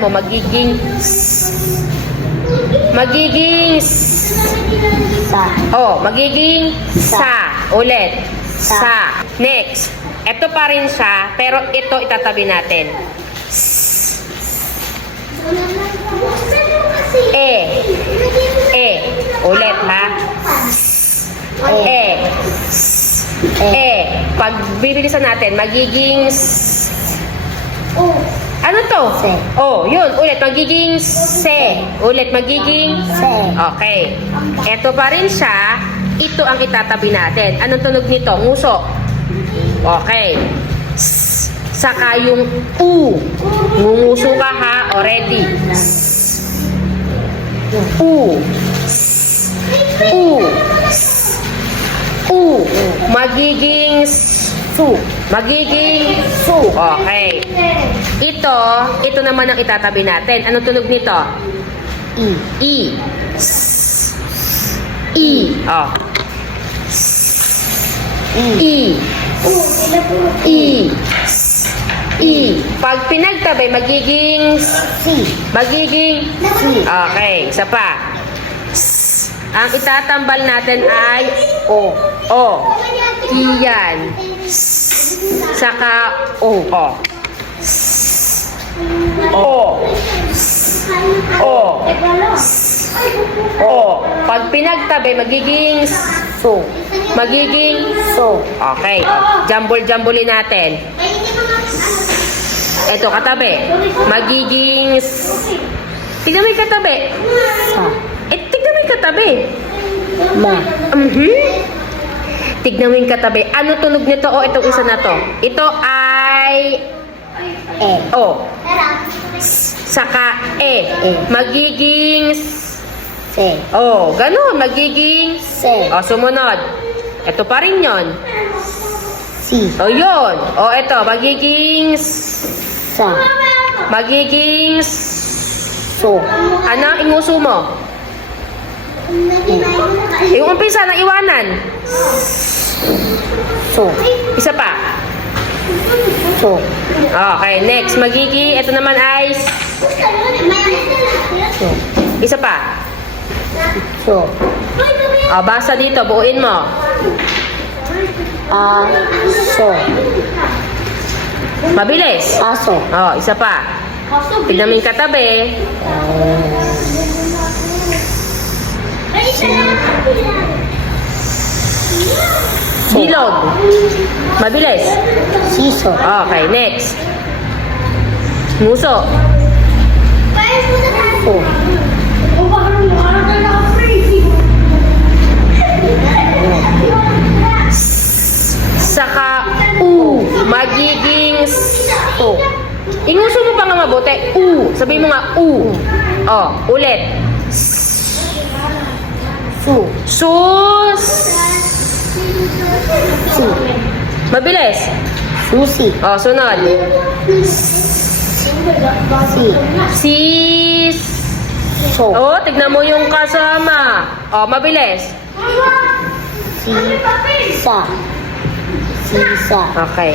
mo, magiging Sa. magiging sa. Ulit. Sa. Next. Ito pa rin siya, pero ito itatabi natin. Ulit, ha? Pag bibilisan natin, magiging ano to? Se. Yun. Ulit, magiging se. Ulit, magiging Se. Okay. Ito pa rin siya. Ito ang itatabi natin. Anong tunog nito? Nguso. Okay. Saka yung u. Ngunguso ka, ha? Already. U. Magiging su. Magiging su. Okay. Ito naman ang itatabi natin. Anong tunog nito? I. Pag pinagtabi, magiging Si. magiging okay. Isa pa. Ang itatambal natin ay O. Iyan. Saka O. Pag pinagtabi, magiging So. magiging So. okay. Jambul-jambulin natin. Ito, katabi. Magiging tignan mo yung katabi. Sa. Tignan mo yung katabi. Ma. Tignan mo yung katabi. Ano tunog nito? Itong isa na to. Ito ay O. Saka magiging Se. ganun. Magiging Se. sumunod. Ito pa rin yun. Si. Yun. Ito. Magiging Sa. magiging So. ano? Inguso mo. Yung umpisa na iwanan. So. Isa pa. So. Okay, next. Magiging, ito naman ay So. isa pa. So. Basa dito. Buuin mo. So. Mabilis. Aso. Isa pa. Tignan mo yung katabi. Silog. Mabilis. Siso. Okay, next. Nguso. So. Saka U. Magiging so. Inguso mo pa nga mabuti. U. Sabihin mo nga U. Ulit. Su. Sus. Si. Mabilis. Susi. Sunod. Si. Sis. So. Tignan mo yung kasama. Mabilis. Si. Sa. Sisa. Okay.